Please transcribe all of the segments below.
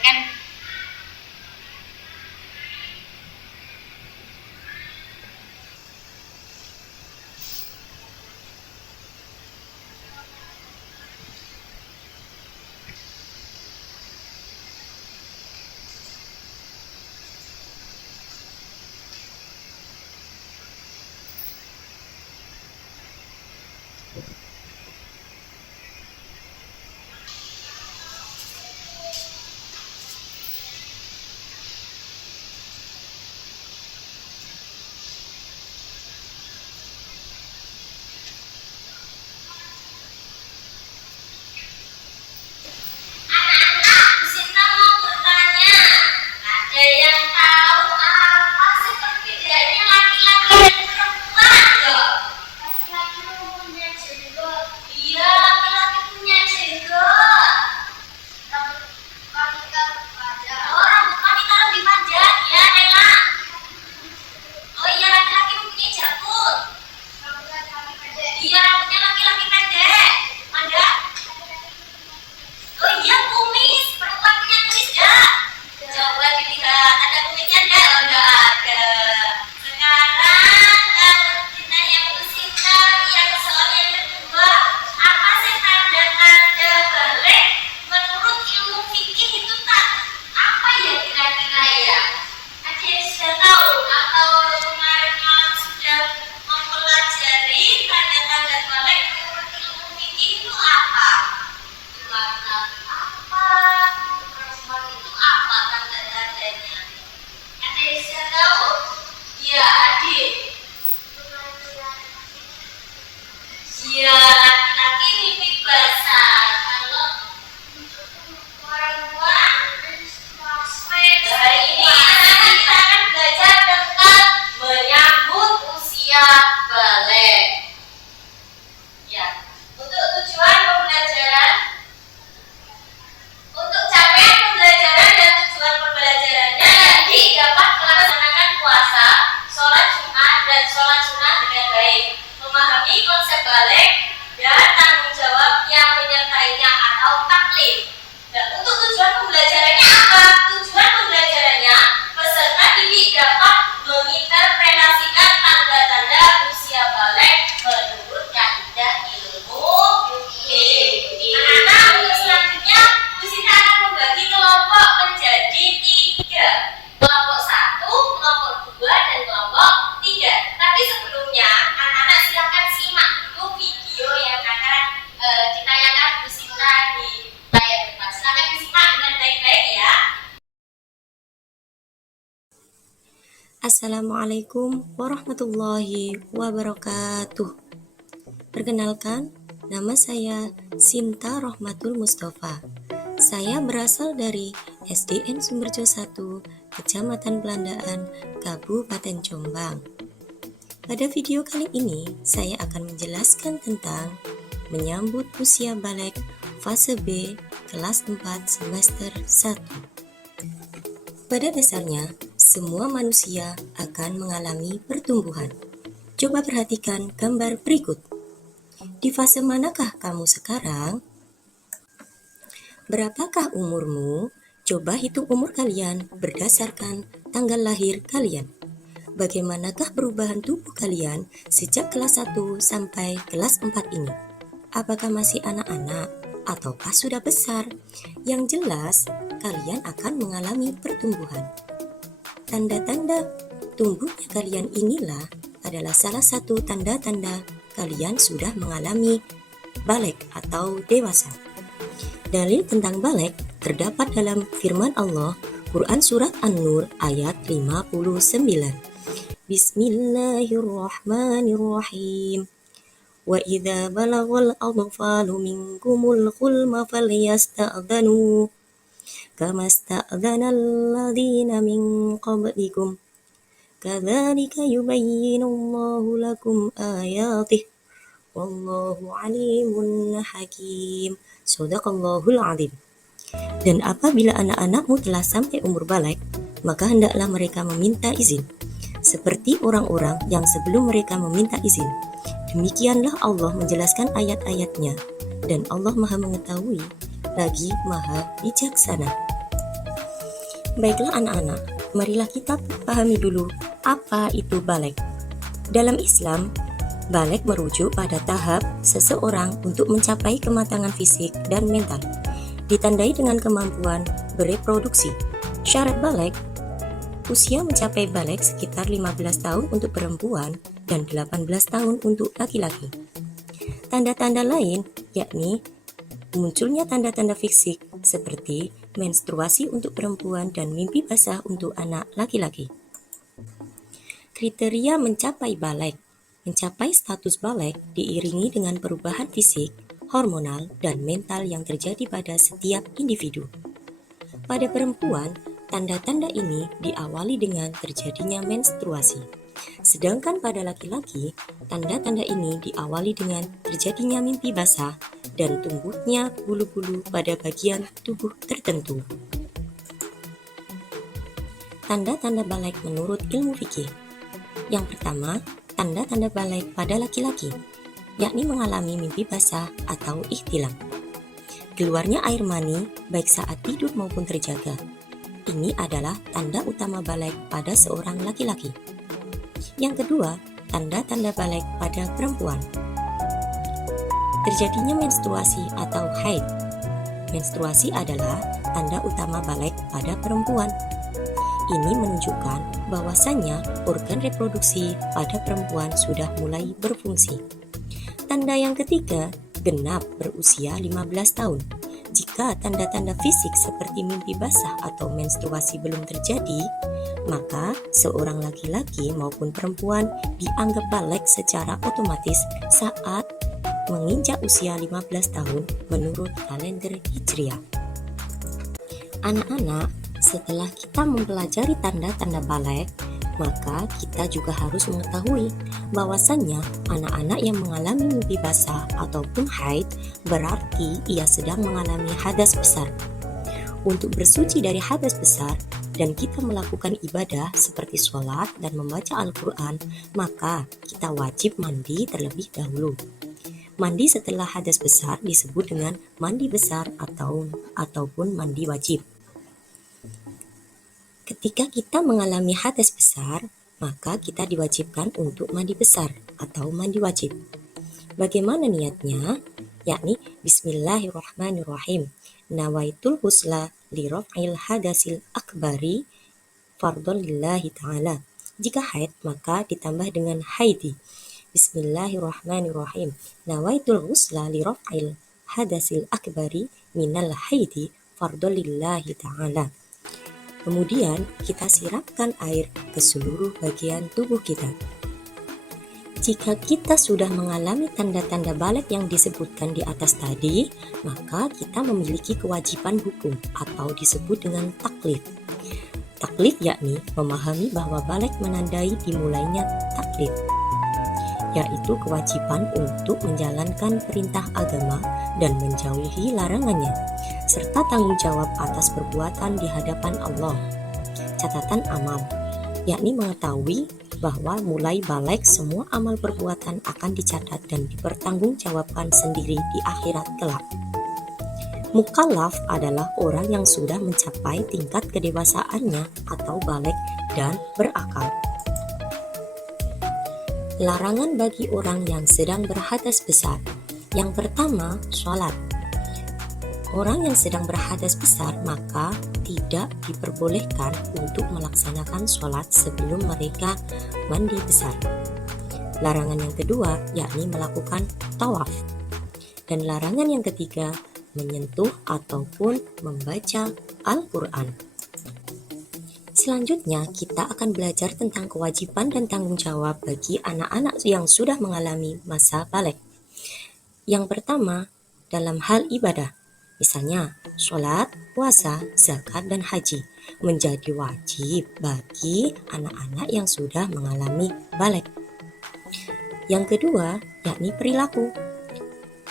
kan. Assalamualaikum warahmatullahi wabarakatuh. Perkenalkan, nama saya Sinta Rohmatul Mustafa. Saya berasal dari SDN Sumberjo 1, Kecamatan Pelandaan, Kabupaten Jombang. Pada video kali ini, saya akan menjelaskan tentang menyambut usia balik fase B kelas 4 semester 1. Pada dasarnya, semua manusia akan mengalami pertumbuhan. Coba perhatikan gambar berikut. Di fase manakah kamu sekarang? Berapakah umurmu? Coba hitung umur kalian berdasarkan tanggal lahir kalian. Bagaimanakah perubahan tubuh kalian sejak kelas 1 sampai kelas 4 ini? Apakah masih anak-anak ataukah sudah besar? Yang jelas, kalian akan mengalami pertumbuhan. Tanda-tanda tumbuhnya kalian inilah adalah salah satu tanda-tanda kalian sudah mengalami balik atau dewasa. Dalil tentang balik terdapat dalam firman Allah, Quran Surat An-Nur ayat 59. Bismillahirrahmanirrahim. Wa idza balagal atfalu minkumul hulma falyasta'dhanu kama sta'dhana alladhina min qablikum kadzalika yubayyinullahu lakum ayatih wallahu alimun hakim. Shadaqallahul azim. Dan apabila anak-anakmu telah sampai umur balik, maka hendaklah mereka meminta izin, seperti orang-orang yang sebelum mereka meminta izin. Demikianlah Allah menjelaskan ayat-ayatnya, dan Allah Maha Mengetahui lagi Maha Bijaksana. Baiklah anak-anak, marilah kita pahami dulu apa itu baligh. Dalam Islam, baligh merujuk pada tahap seseorang untuk mencapai kematangan fisik dan mental, ditandai dengan kemampuan bereproduksi. Syarat baligh: usia mencapai baligh sekitar 15 tahun untuk perempuan dan 18 tahun untuk laki-laki. Tanda-tanda lain yakni munculnya tanda-tanda fisik seperti menstruasi untuk perempuan dan mimpi basah untuk anak laki-laki. Kriteria mencapai baligh: mencapai status baligh diiringi dengan perubahan fisik, hormonal, dan mental yang terjadi pada setiap individu. Pada perempuan, tanda-tanda ini diawali dengan terjadinya menstruasi. Sedangkan pada laki-laki, tanda-tanda ini diawali dengan terjadinya mimpi basah dan tumbuhnya bulu-bulu pada bagian tubuh tertentu. Tanda-tanda baligh menurut ilmu fikih. Yang pertama, tanda-tanda baligh pada laki-laki, yakni mengalami mimpi basah atau ihtilam. Keluarnya air mani baik saat tidur maupun terjaga. Ini adalah tanda utama baligh pada seorang laki-laki. Yang kedua, tanda-tanda baligh pada perempuan. Terjadinya menstruasi atau haid. Menstruasi adalah tanda utama baligh pada perempuan. Ini menunjukkan bahwasannya organ reproduksi pada perempuan sudah mulai berfungsi. Tanda yang ketiga, genap berusia 15 tahun. Jika tanda-tanda fisik seperti mimpi basah atau menstruasi belum terjadi, maka seorang laki-laki maupun perempuan dianggap baligh secara otomatis saat menginjak usia 15 tahun menurut kalender Hijriah. Anak-anak, setelah kita mempelajari tanda-tanda baligh, maka kita juga harus mengetahui bahwasannya anak-anak yang mengalami mimpi basah ataupun haid berarti ia sedang mengalami hadas besar. Untuk bersuci dari hadas besar dan kita melakukan ibadah seperti sholat dan membaca Al-Quran, maka kita wajib mandi terlebih dahulu. Mandi setelah hadas besar disebut dengan mandi besar ataupun mandi wajib. Ketika kita mengalami hadas besar, maka kita diwajibkan untuk mandi besar atau mandi wajib. Bagaimana niatnya? Yakni Bismillahirrahmanirrahim. Nawaitul husla li raf'il hadasil akbari fardhon lillahi ta'ala. Jika haid, maka ditambah dengan haidi. Bismillahirrahmanirrahim. Nawaitul husla li raf'il hadasil akbari minal haidi fardhon lillahi ta'ala. Kemudian kita siramkan air ke seluruh bagian tubuh kita. Jika kita sudah mengalami tanda-tanda baligh yang disebutkan di atas tadi, maka kita memiliki kewajiban hukum atau disebut dengan taklif. Taklif yakni memahami bahwa baligh menandai dimulainya taklif, yaitu kewajiban untuk menjalankan perintah agama dan menjauhi larangannya, serta tanggung jawab atas perbuatan di hadapan Allah. Catatan amal, yakni mengetahui bahwa mulai baligh semua amal perbuatan akan dicatat dan dipertanggungjawabkan sendiri di akhirat kelak. Mukallaf adalah orang yang sudah mencapai tingkat kedewasaannya atau baligh dan berakal. Larangan bagi orang yang sedang berhadas besar. Yang pertama, sholat. Orang yang sedang berhadas besar maka tidak diperbolehkan untuk melaksanakan sholat sebelum mereka mandi besar. Larangan yang kedua yakni melakukan tawaf. Dan larangan yang ketiga menyentuh ataupun membaca Al-Quran. Selanjutnya kita akan belajar tentang kewajiban dan tanggung jawab bagi anak-anak yang sudah mengalami masa baligh. Yang pertama, dalam hal ibadah. Misalnya, sholat, puasa, zakat, dan haji menjadi wajib bagi anak-anak yang sudah mengalami baligh. Yang kedua, yakni perilaku.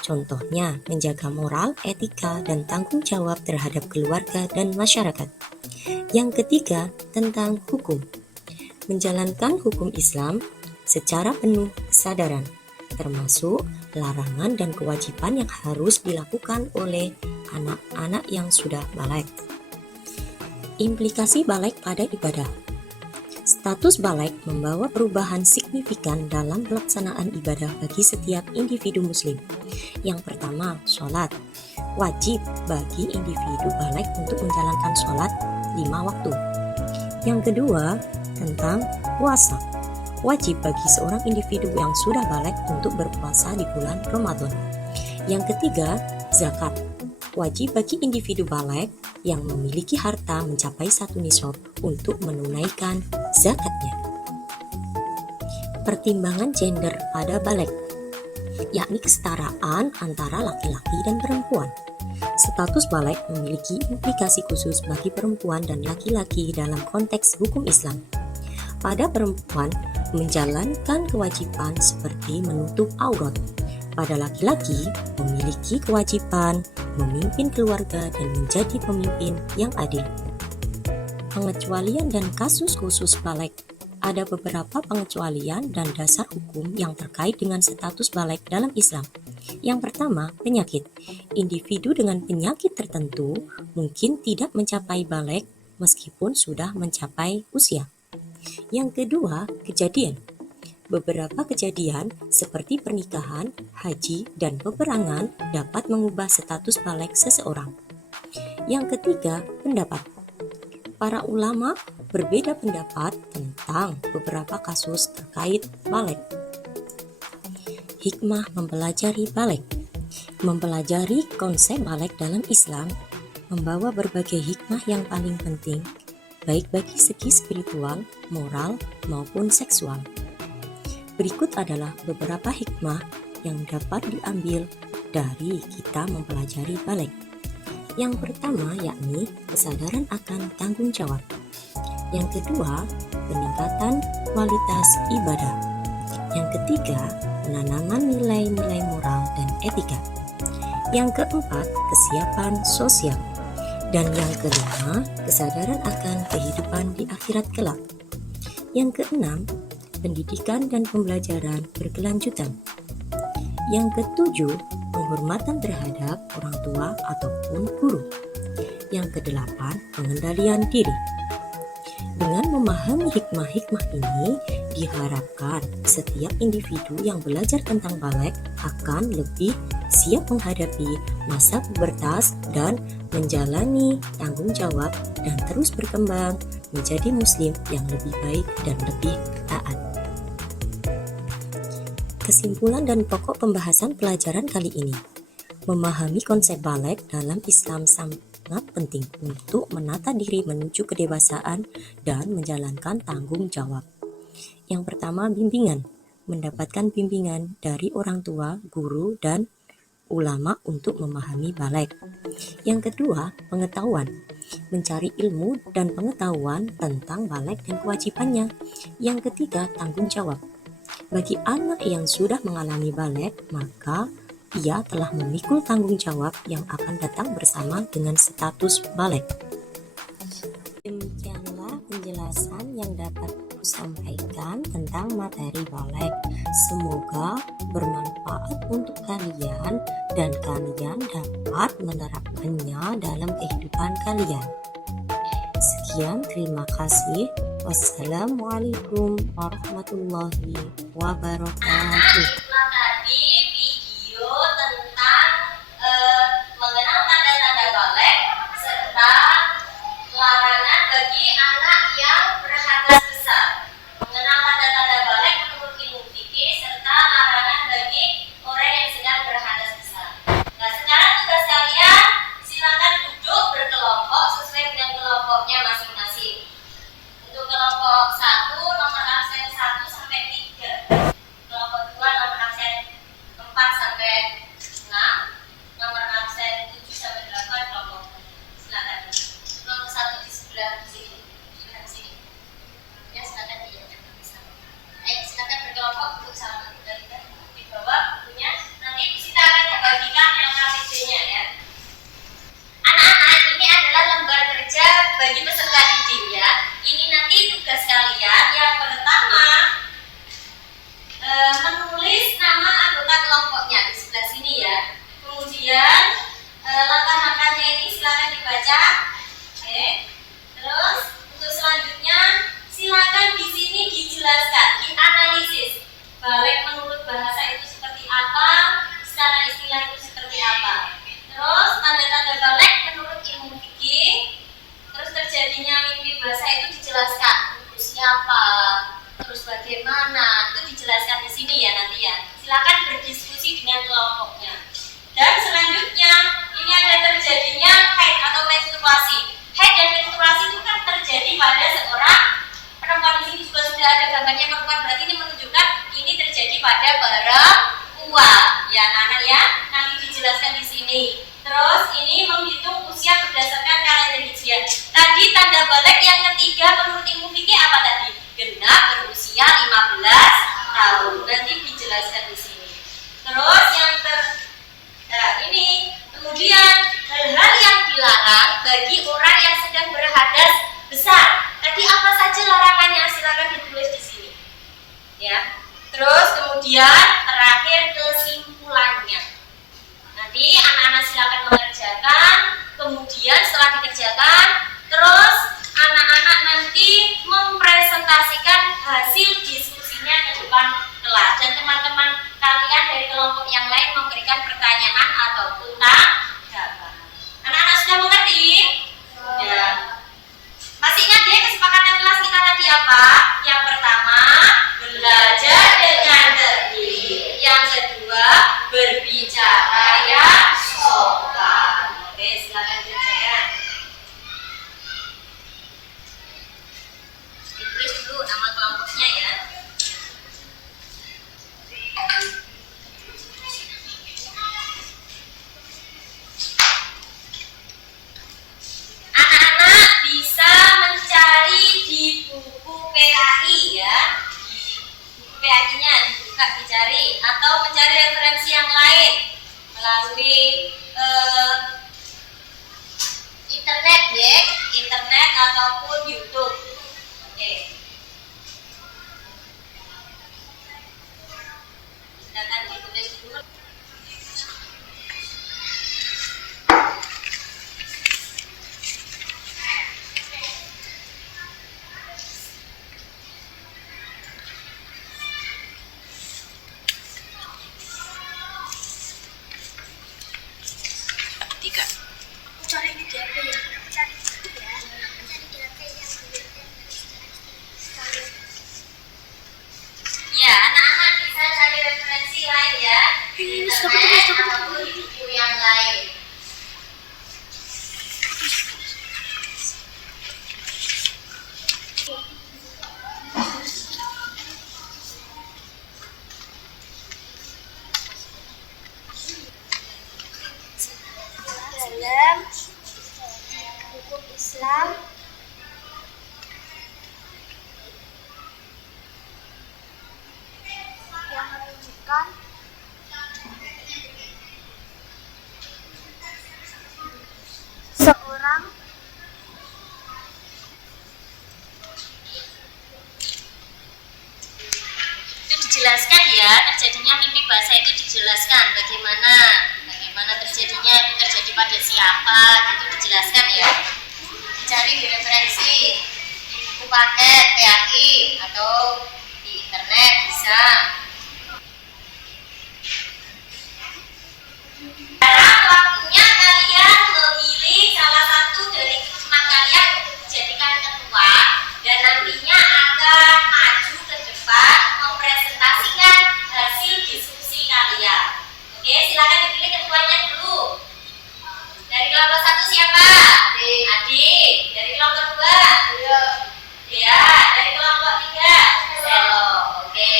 Contohnya, menjaga moral, etika, dan tanggung jawab terhadap keluarga dan masyarakat. Yang ketiga, tentang hukum. Menjalankan hukum Islam secara penuh kesadaran, termasuk larangan dan kewajiban yang harus dilakukan oleh anak-anak yang sudah baligh. Implikasi balik pada ibadah. Status balik membawa perubahan signifikan dalam pelaksanaan ibadah bagi setiap individu muslim. Yang pertama, sholat. Wajib bagi individu balik untuk menjalankan sholat 5 waktu. Yang kedua, tentang puasa. Wajib bagi seorang individu yang sudah balik untuk berpuasa di bulan Ramadan. Yang ketiga, zakat. Wajib bagi individu balik yang memiliki harta mencapai 1 nisab untuk menunaikan zakatnya. Pertimbangan gender pada balik, yakni kesetaraan antara laki-laki dan perempuan. Status balik memiliki implikasi khusus bagi perempuan dan laki-laki dalam konteks hukum Islam. Pada perempuan, menjalankan kewajiban seperti menutup aurat. Pada laki-laki, memiliki kewajiban memimpin keluarga dan menjadi pemimpin yang adil. Pengecualian dan kasus khusus balik. Ada beberapa pengecualian dan dasar hukum yang terkait dengan status balik dalam Islam. Yang pertama, penyakit. Individu dengan penyakit tertentu mungkin tidak mencapai balik meskipun sudah mencapai usia. Yang kedua, kejadian. Beberapa kejadian seperti pernikahan, haji, dan peperangan dapat mengubah status balik seseorang. Yang ketiga, pendapat. Para ulama berbeda pendapat tentang beberapa kasus terkait balik. Hikmah mempelajari balik. Mempelajari konsep balik dalam Islam membawa berbagai hikmah yang paling penting, baik bagi segi spiritual, moral, maupun seksual. Berikut adalah beberapa hikmah yang dapat diambil dari kita mempelajari balik. Yang pertama yakni kesadaran akan tanggung jawab. Yang kedua, peningkatan kualitas ibadah. Yang ketiga, penanaman nilai-nilai moral dan etika. Yang keempat, kesiapan sosial. Dan yang kelima, kesadaran akan kehidupan di akhirat kelak. Yang keenam, pendidikan dan pembelajaran berkelanjutan. Yang ketujuh, penghormatan terhadap orang tua ataupun guru. Yang kedelapan, pengendalian diri. Dengan memahami hikmah-hikmah ini, diharapkan setiap individu yang belajar tentang balik akan lebih siap menghadapi masa pubertas dan menjalani tanggung jawab dan terus berkembang menjadi muslim yang lebih baik dan lebih taat. Kesimpulan dan pokok pembahasan pelajaran kali ini. Memahami konsep balik dalam Islam sangat penting untuk menata diri menuju kedewasaan dan menjalankan tanggung jawab. Yang pertama, bimbingan. Mendapatkan bimbingan dari orang tua, guru, dan ulama untuk memahami balik. Yang kedua, pengetahuan. Mencari ilmu dan pengetahuan tentang balik dan kewajibannya. Yang ketiga, tanggung jawab. Bagi anak yang sudah mengalami balik, maka ia telah memikul tanggung jawab yang akan datang bersama dengan status balik. Demikianlah penjelasan yang dapat sampaikan tentang materi balik. Semoga bermanfaat untuk kalian dan kalian dapat menerapkannya dalam kehidupan kalian. Sekian, terima kasih. Wassalamualaikum warahmatullahi wabarakatuh. Tadi video tentang mengenal tanda-tanda balik serta larangan bagi anak yang berhadas besar. Mengenal tanda-tanda balik menurut ilmu fikih serta larangan bagi orang yang sedang berhadas besar. Nah, sekarang tugas kalian silakan duduk berkelompok sesuai dengan kelompoknya masing-masing. Untuk kelompok 1 nomor absen 1 sampai 3. Kelompok 2 nomor absen 4 dijelaskan usia apa, terus bagaimana, itu dijelaskan di sini ya nanti ya. Silakan berdiskusi dengan kelompoknya. Dan selanjutnya ini ada terjadinya haid atau menstruasi. Haid dan menstruasi itu kan terjadi pada seorang perempuan. Di sini juga sudah ada gambarnya perempuan, berarti ini menunjukkan ini terjadi pada perempuan. Ya anak-anak ya, nanti dijelaskan di sini. Terus ini menghitung usia berdasarkan kalender Hijriah. Tadi tanda balik yang ketiga menurut ilmu fikih apa tadi? Genap berusia 15 tahun. Nanti dijelaskan di sini. Terus yang ini kemudian hal-hal yang dilarang bagi orang yang sedang berhadas besar. Tadi apa saja larangannya? Silakan ditulis di sini. Ya. Terus kemudian terakhir kesimpulannya. Nanti anak-anak silakan mengerjakan. Kemudian setelah dikerjakan, terus anak-anak nanti mempresentasikan hasil diskusinya ke depan kelas. Dan teman-teman kalian dari kelompok yang lain memberikan pertanyaan ataupun tanggapan. Anak-anak sudah mengerti? Sudah. Masih ingat ya kesepakatan kelas kita tadi apa? Yang pertama, belajar dengan tertib. Yang kedua, berbicara yang sopan. Oke, silakan kerjakan. Ditulis dulu nama kelompoknya ya. Anak-anak bisa mencari di buku PAI ya. Di buku PAI-nya dibuka dicari atau mencari referensi yang lain melalui internet ya, internet ataupun YouTube. Oke. Silakan ditulis dulu. Ya, anak-anak bisa cari referensi lain ya di internet ataupun di buku yang lain. Dalam hukum Islam yang menunjukkan seorang Itu dijelaskan ya, terjadinya mimpi basah itu dijelaskan bagaimana terjadinya, itu terjadi pada siapa, itu dijelaskan ya. Cari di referensi di buku paket PAI atau di internet bisa. Sekarang waktunya kalian memilih salah satu dari teman kalian untuk dijadikan ketua dan nantinya akan maju ke depan mempresentasikan hasil diskusi kalian. Oke, silakan dipilih ketuanya dulu. Dari kelompok 1 siapa? Adik. Dari kelompok 2? Ya. Dari kelompok 3? Selo. Oke.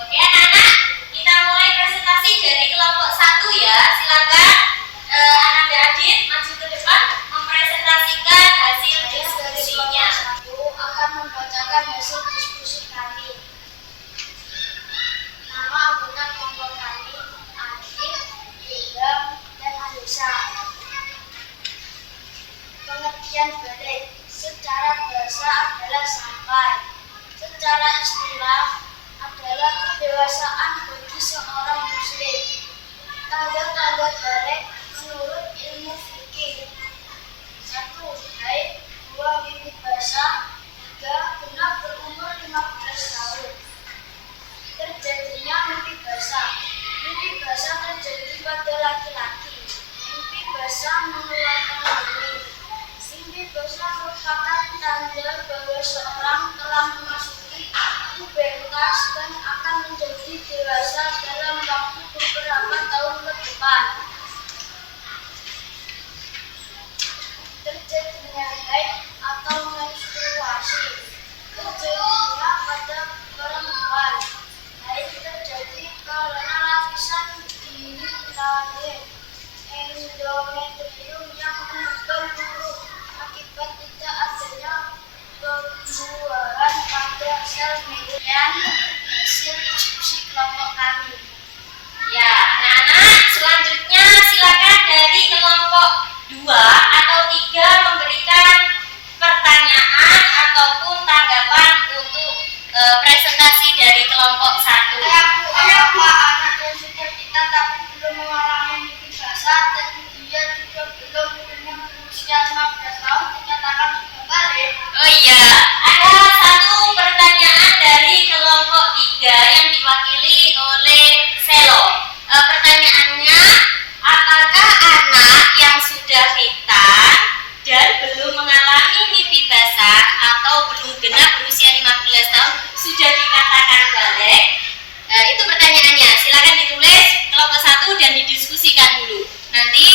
Oke anak-anak, kita mulai presentasi dari kelompok 1 ya. Silakan Ananda Adit maju ke depan mempresentasikan hasil diskusinya. Aku akan membacakan hasil diskusi kami. Nama anggota kelompok kami Adit, Ilham, dan Anissa. Pengertian balik secara bahasa adalah sampai. Secara istilah adalah kedewasaan bagi seorang muslim. Tanda-tanda balik menurut ilmu fikih: 1. Haid, 2. Mimpi basah, 3. Genap berumur 15 tahun. Terjadinya mimpi basah. Mimpi basah terjadi pada laki-laki. Mimpi basah mengeluarkan mani. Mimpi basah merupakan tanda bahwa Suara pada sel kemudian hasil diskusi kelompok kami. Ya, anak-anak, selanjutnya silakan dari kelompok 2 atau 3 memberikan pertanyaan ataupun tanggapan untuk presentasi dari kelompok 1. Apa anak yang sudah kita tapi belum mengalami mimpi basah dan dia juga belum berusia 15 tahun dinyatakan sudah balik? Oh iya, ada satu pertanyaan dari kelompok 3 yang diwakili oleh Selo. Pertanyaannya, apakah anak yang sudah hitam dan belum mengalami mimpi basah atau belum genap berusia 15 tahun sudah dikatakan balik? Itu pertanyaannya. Silakan ditulis kelompok 1 dan didiskusikan dulu. Nanti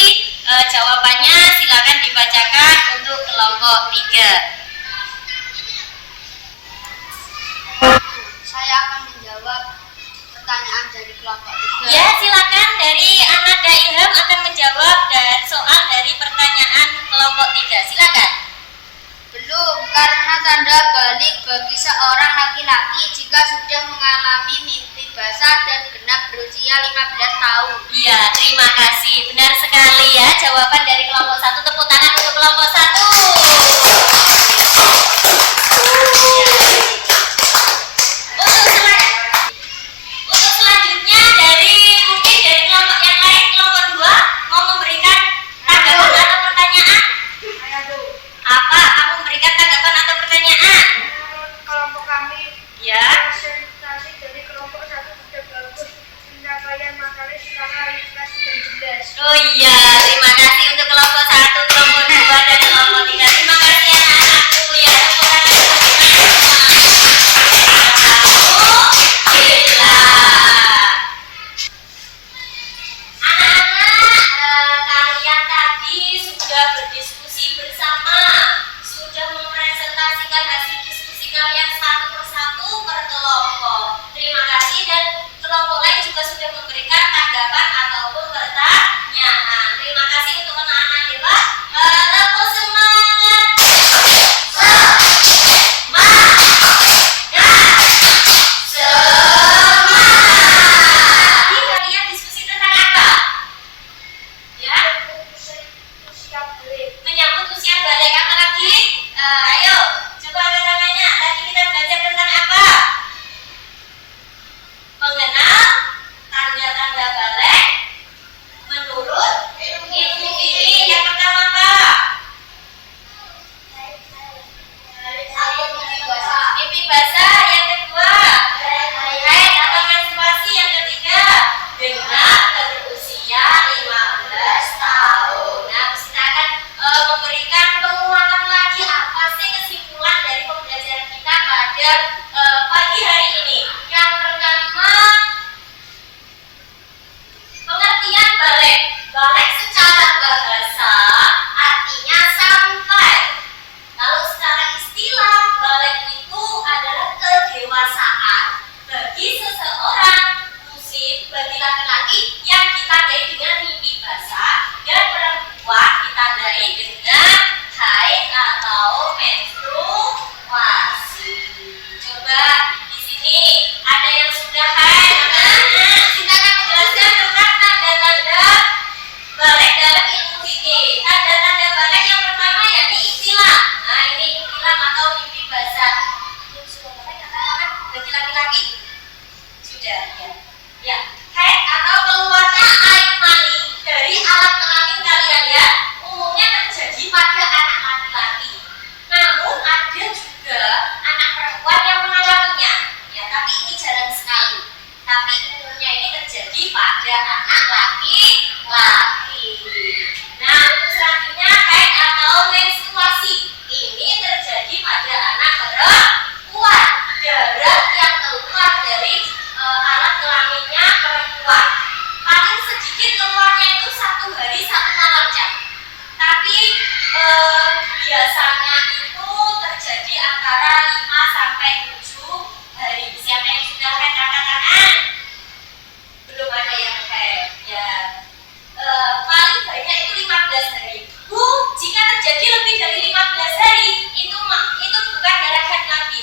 jawabannya silakan dibacakan untuk kelompok 3. Saya akan menjawab pertanyaan dari kelompok 3. Ya, silakan dari Ananda Ilham akan menjawab dan soal dari pertanyaan kelompok 3. Silakan. Belum, karena tanda balik bagi seorang laki-laki jika sudah mengalami mimpi basah dan genap berusia 15 tahun. Iya, terima kasih. Benar sekali ya jawaban dari kelompok 1. Tepuk tangan untuk kelompok 1. Untuk selanjutnya mungkin dari kelompok yang lain, kelompok 2 mau memberikan tanggapan atau pertanyaan? Apa? Kamu memberikan tanggapan atau pertanyaan? Menurut kelompok kami, Ya. presentasi dari kelompok 1 sudah bagus, pencapaian materi secara ringkas dan jelas. Oh iya, terima kasih untuk kelompok 1, kelompok 2 dan kelompok 3. Terima kasih anak-anakku ya. Tepuk tangan untuk anak-anak, kalian tadi sudah berdiskusi bersama, sudah mempresentasikan hasil diskusi kalian satu persatu per kelompok. Terima kasih dan kelompok lain juga sudah memberikan tanggapan ataupun pertanyaan. Terima kasih untuk anak-anak hebat. Tepuk semangat. Tadi kalian diskusi tentang apa? Ya, menyambut usia balik. Apa lagi? Ayo, coba angkat tangannya. Tadi kita belajar tentang apa? Mengenal tanda-tanda balik menurut Ibu Vivi. Yang pertama apa? Mimpi basah. Yang kedua, haid atau menstruasi. Yang ketiga, genap berusia 15 tahun. Nah, kita akan memberikan penguatan lagi apa sih kesimpulan dari pembelajaran kita pada pagi hari ini. Yang pertama, pengertian balik. Balik secara bahasa artinya sampai. Kalau secara istilah, balik itu adalah kedewasaan bagi seseorang muslim, bagi laki-laki yang ditandai dengan mimpi basah dan perempuan ditandai dengan haid atau menstruasi. Coba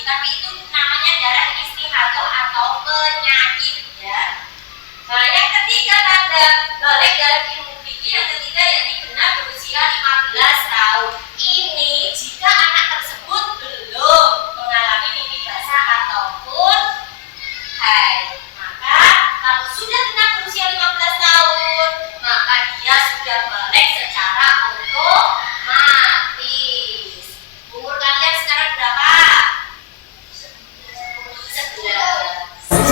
tapi itu namanya darah istihadah atau penyakit ya. Nah, yang ketiga tanda balik dalam ilmu fikih yang ketiga yakni benar berusia 15 tahun. Ini jika anak tersebut belum mengalami mimpi basah ataupun haid. Maka kalau sudah genap berusia 15 tahun, maka dia sudah balik secara otomatis. Umur kalian sekarang berapa?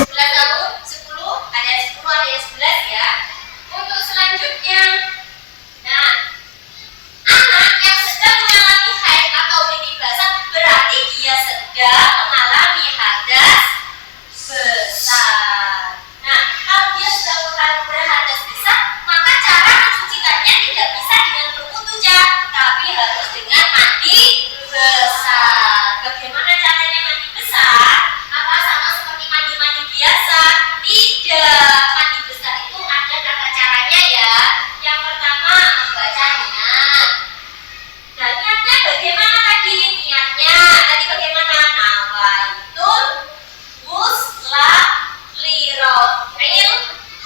11 tahun, 10, ada yang 10, ada yang 11 ya. Untuk selanjutnya, nah, anak yang sedang mengalami haid atau mimpi basah berarti dia sedang mengalami hadas besar. Nah, kalau dia sudah berhadas besar, maka cara mencucikannya tidak bisa dengan berwudu ya, tapi harus dengan mandi besar. Bagaimana caranya mandi besar? Apa sama seperti mandi-mandi biasa? Tidak. Mandi besar itu ada tata caranya ya. Yang pertama membaca niat. Nah, niatnya bagaimana tadi? Niatnya tadi bagaimana? Nawaitul muslahirofil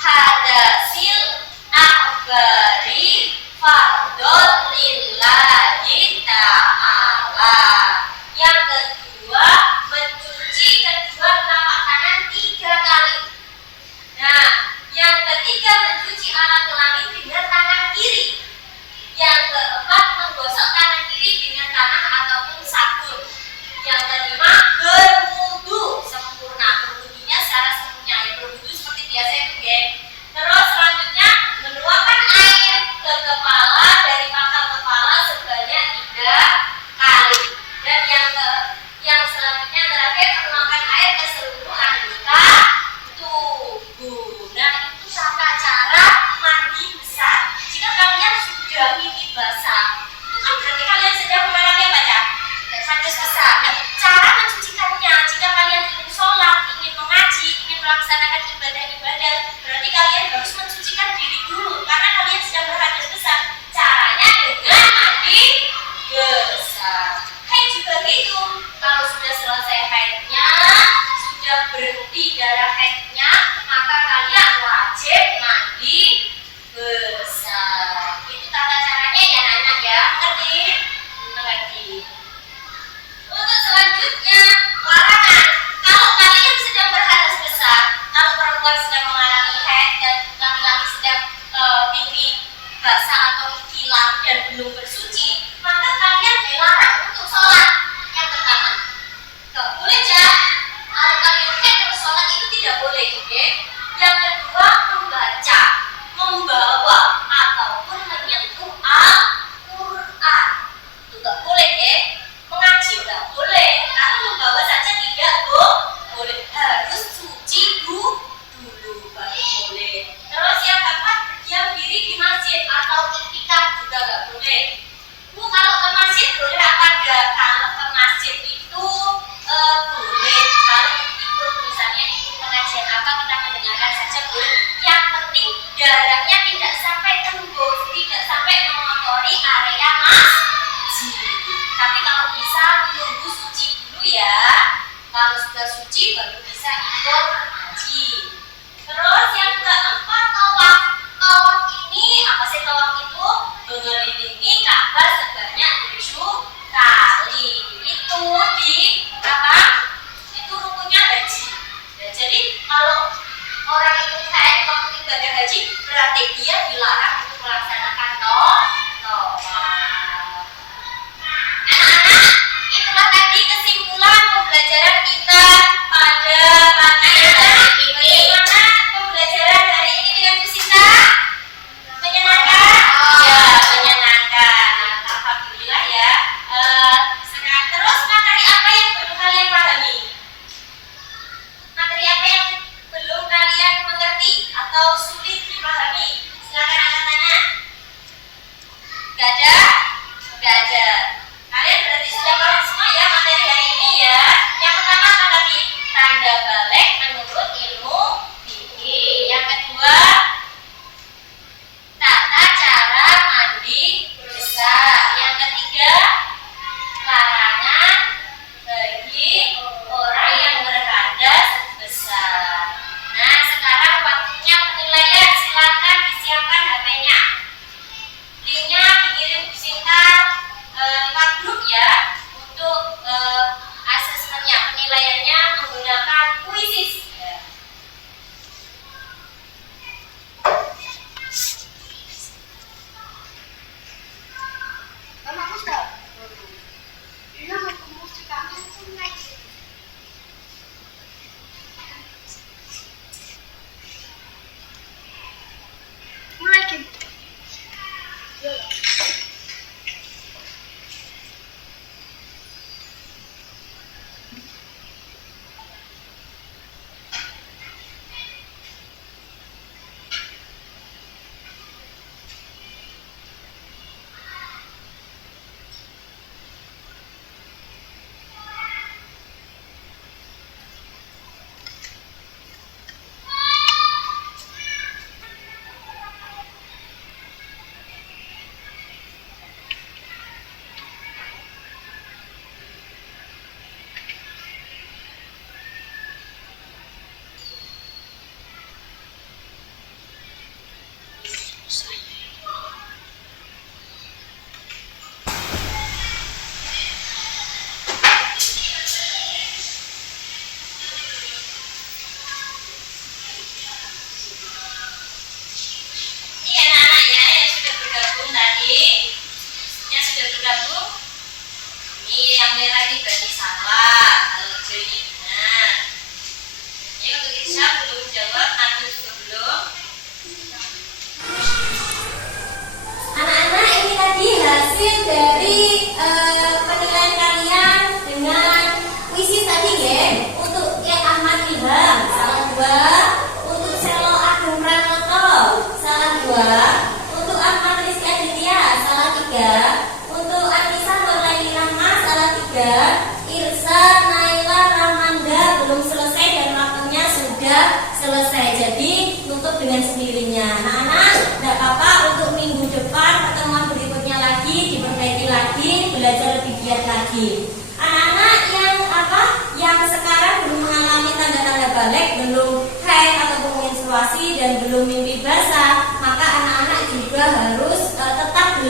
hadasil akbari fardol lillahi ta'ala. Yang kedua, mencuci kedua telapak tangan 3 kali. Nah, yang ketiga, mencuci alat kelamin dengan tangan kiri. Yang keempat, menggosok tangan kiri dengan tanah ataupun sabun. Yang kelima, berwudu sempurna. Berwudunya secara sempurna. Ya, berwudu seperti biasa itu, geng. Terus selanjutnya, menuangkan air ke kepala dari pangkal kepala sebanyak 3 kali. Dan yang selanjutnya terakhir, menuangkan air ke seluruh anggota tubuh. Nah, itu tata cara mandi besar. Jika kalian sudah mimpi basah, itu kan berarti kalian sedang mengalami apa ya? Hadas besar. Nah, cara mencucikannya, jika kalian ingin sholat, ingin mengaji, ingin melaksanakan ibadah-ibadah, berarti kalian harus mencucikan diri dulu karena kalian sedang berhadas besar. Caranya dengan mandi besar. Haid juga gitu. Kalau sudah selesai haidnya, sudah berhenti darah haidnya, maka kalian wajib mandi besar. Itu tata caranya ya anak-anak ya. Mengerti? Mengerti. Untuk selanjutnya, larangan. Kalau kalian sedang berhadas besar, kalau perempuan sedang mengalami haid dan laki-laki sedang mimpi basah atau ikhtilam dan belum bersuci, maka kalian dilarang untuk sholat. Yang pertama, gak boleh ya. Kalau kalian haid terus sholat itu tidak boleh, oke? Yang kedua, membawa ataupun menyentuh Al-Quran. Itu gak boleh ya. Mengaji gak boleh. Kalau membawa saja tidak boleh. Harus suci dulu baru boleh. Terus yang keempat, berdiam diri di masjid atau iktikaf juga gak boleh. Bu, kalau ke masjid boleh apa enggak? Kalau ke masjid itu boleh. Kalau itu misalnya ikut pengajian apa, kita mendengarkan saja boleh. Yang penting jaraknya tidak sampai tembus, tidak sampai mengotori area masjid. Tapi kalau bisa nunggu suci dulu ya. Kalau sudah suci baru bisa ikut haji. Terus yang keempat, tawaf. Tawaf ini apa sih tawaf itu? Mengelilingi Ka'bah sebanyak 7 kali. Itu di apa? Itu rukunnya haji. Ya, jadi kalau orang itu haid waktu ibadah haji, berarti dia dilarang untuk melaksanakan tawaf. Anak-anak, itulah tadi kesimpulan pembelajaran kita pada pagi hari ini. Bagaimana pembelajaran hari ini dengan Bu Sinta? Menyenangkan? Ya, menyenangkan. Alhamdulillah ya.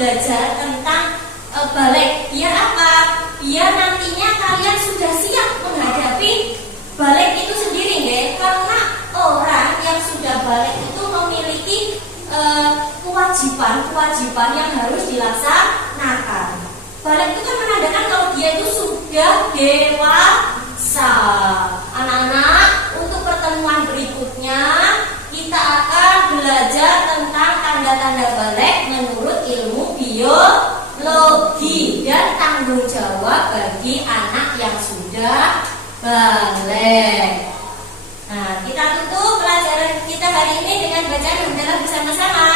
belajar tentang balik. Biar apa? Biar nantinya kalian sudah siap menghadapi balik itu sendiri, ya. Karena orang yang sudah balik itu memiliki kewajiban yang harus dilaksanakan. Balik itu kan menandakan kalau dia itu sudah dewasa. Anak-anak, untuk pertemuan berikutnya kita akan belajar tentang tanda-tanda balik menurut ilmu biologi dan tanggung jawab bagi anak yang sudah balik. Nah, kita tutup pelajaran kita hari ini dengan bacaan hamdalah bersama-sama.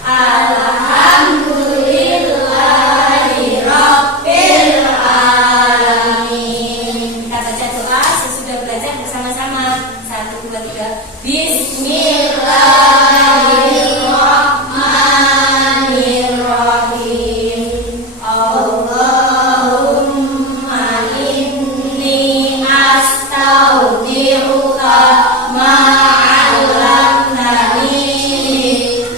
Alhamdulillahirabbil alamin. Kita baca doa sesudah belajar bersama-sama. 1, 2, 3. Bismillahirrahmanirrahim. Allahumma inni astaghfiruka ma 'allamtani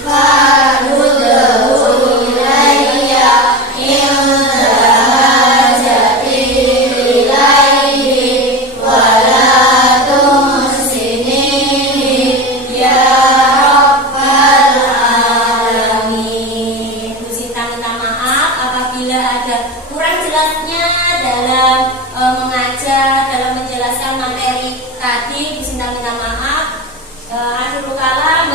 farudhu ilayya inda hajati ilayhi wa la tuhsinihi ya rabbal alamin. Bu Sinta minta maaf apabila ada kurang jelasnya dalam mengajar, dalam menjelaskan materi tadi. Bu Sinta minta maaf. Akhirul kalam.